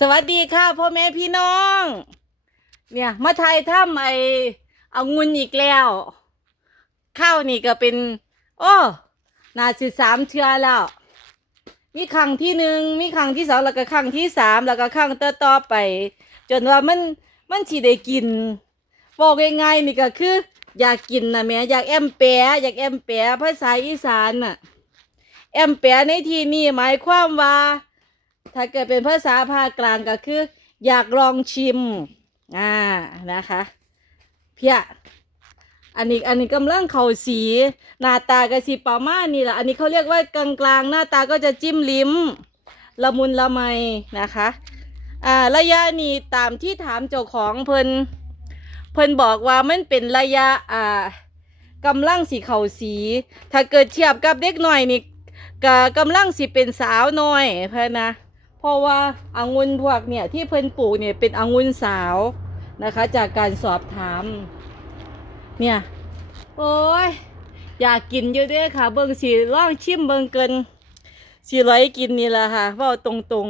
สวัสดีค่ะพ่อแม่พี่น้อง เนี่ยมาไทยถ้ำไอเอางุนอีกแล้ว ข้าวนี่ก็เป็น โอ้นาสิสามเทือแล้ว มีครั้งที่หนึ่งมีครั้งที่สองแล้วก็ครั้งที่สามแล้วก็ครั้งต่อต่อไป จนว่ามันมันสิได้กินบอกง่ายๆนี่ก็คือ อยากกินนะแม่อยากแอมแปะอยากแอมแปะภาษาอีสานน่ะแอมแปะในที่นี้หมายความว่า ถ้าเกิดเป็นภาษาภาคกลางก็คือ อยากลองชิม อ่า นะคะ เพียอันนี้อันนี้กำลังเขาสีหน้าตากระสีประมาณนี่แหละอันนี้เขาเรียกว่ากลางกลางๆ หน้าตาก็จะจิ้มลิ้ม ละมุนละไมนะคะ อ่า ระยะนี้ตามที่ถามเจ้าของเพิ่นเพิ่นบอกว่ามันเป็นระยะอ่ากำลังสีเขาสี ถ้าเกิดเทียบกับเด็กหน่อยนี่ก็กำลังสิเป็นสาวน้อยเพิ่นนะ เพราะว่าอางุ่นพวกเนี่ยที่เพิ่นปลูกเนี่ยเป็นองุ่นสาวนะคะ จากการสอบถาม เนี่ย โอ้ยอยากกินอยู่เด้วยค่ะ เบิ่งสีล่องชิมเบิ่งเกินสีร้อยกินนี่แหละค่ะว่าตรง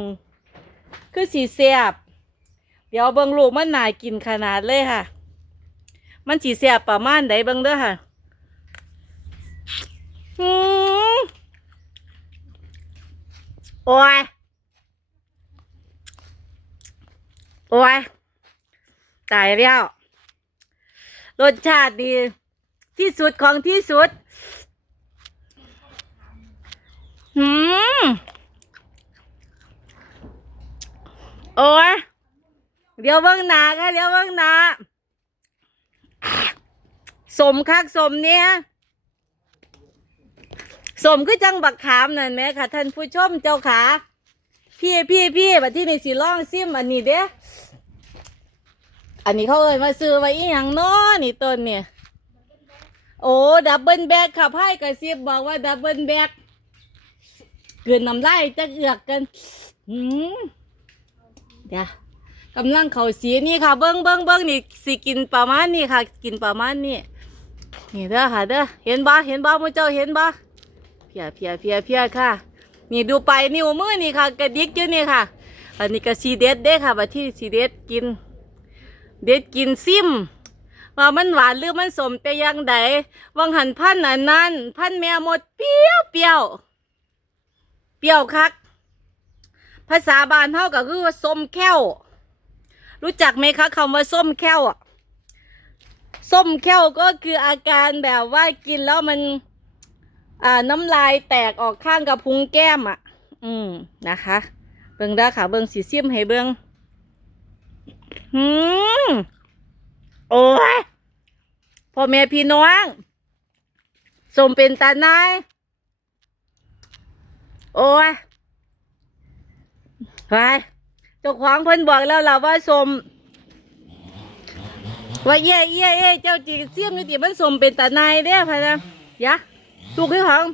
ๆ คือสีแซบเดี๋ยวเบิ่งลูกมันน่ากินขนาดเลยค่ะ มันสีแซบประมาณใดเบิ่งเด้อค่ะอืมโอ้ย โอ้ยตายแล้วรสชาติดีที่สุดของที่สุดหืม โอ้ยเดี๋ยวเบิ่งหนาค่ะเดี๋ยวเบิ่งหนาสมคักสมเนี่ยสมคือจังบักขามนั่นแหมค่ะ ท่านผู้ชมเจ้าขา พี่พี่พี่บัดที่นี่สิลองซิมอันนี้เด้อันนี้เขาเอ่ยมาซื้อไว้อีหยังเนาะนี่ต้นเนี่ย โอ้ดับเบิลแบกค่ะไพ่กระซิบบอกว่าดับเบิลแบกเกินน้ำลายจะเอือกกันหืมเดี๋ยวกำลังเขาสีนี่ค่ะ เบิ้งเบิ้งเบิ้งนี่สิกินประมาณนี้ค่ะ กินประมาณนี้นี่เด้อค่ะเด้อเห็นบ่เห็นบ่มือเจ้าเห็นบ่เพียเพียเพียเพียค่ะ นี่ดูไปนิ้วมือนี่ค่ะกระดิกอยู่นี่ค่ะ อันนี้ก็สีเด็ดเด้ค่ะบัดที่สีเด็ดกิน เด็ดกินซิมว่ามันหวานหรือมันสมแต่อยังใดวังหันพันอันนั้น พันแม่หมดเปรี้ยวเปรี้ยว เปรี้ยวคัก ภาษาบานเท่าก็คือว่าส้มแค้ว รู้จักไหมคะคำว่าส้มแค้วอะส้มแค้วก็คืออาการแบบว่ากินแล้วมัน อ่าน้ำลายแตกออกข้างกับพุงแก้มอะ อืมนะคะ เบิ่งได้ค่ะเบิ่งสีเสียมให้เบิ่งหืมโอ้ยพ่อแม่พี่น้องสมเป็นตาหนายโอ้ยไปเจ้าของเพิ่นบอกแล้วล่ะว่าสมว่าเย่เย่เย่เจ้าจีเสียมนี่ติมันสมเป็นตาหนายเด้อพะนะยะ ลูกที่ของ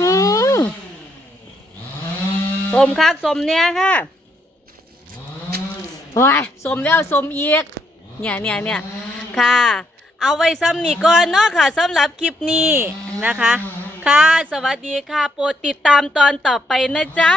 อืมสมคักสมเนี่ยค่ะว้ายสมแล้วสมอีก เนี่ยเนี่ยเนี่ยค่ะ เอาไว้ซ้ำนี่ก่อนเนาะค่ะสำหรับคลิปนี้นะคะ ค่ะ สวัสดีค่ะ โปรดติดตามตอนต่อไปนะจ๊ะ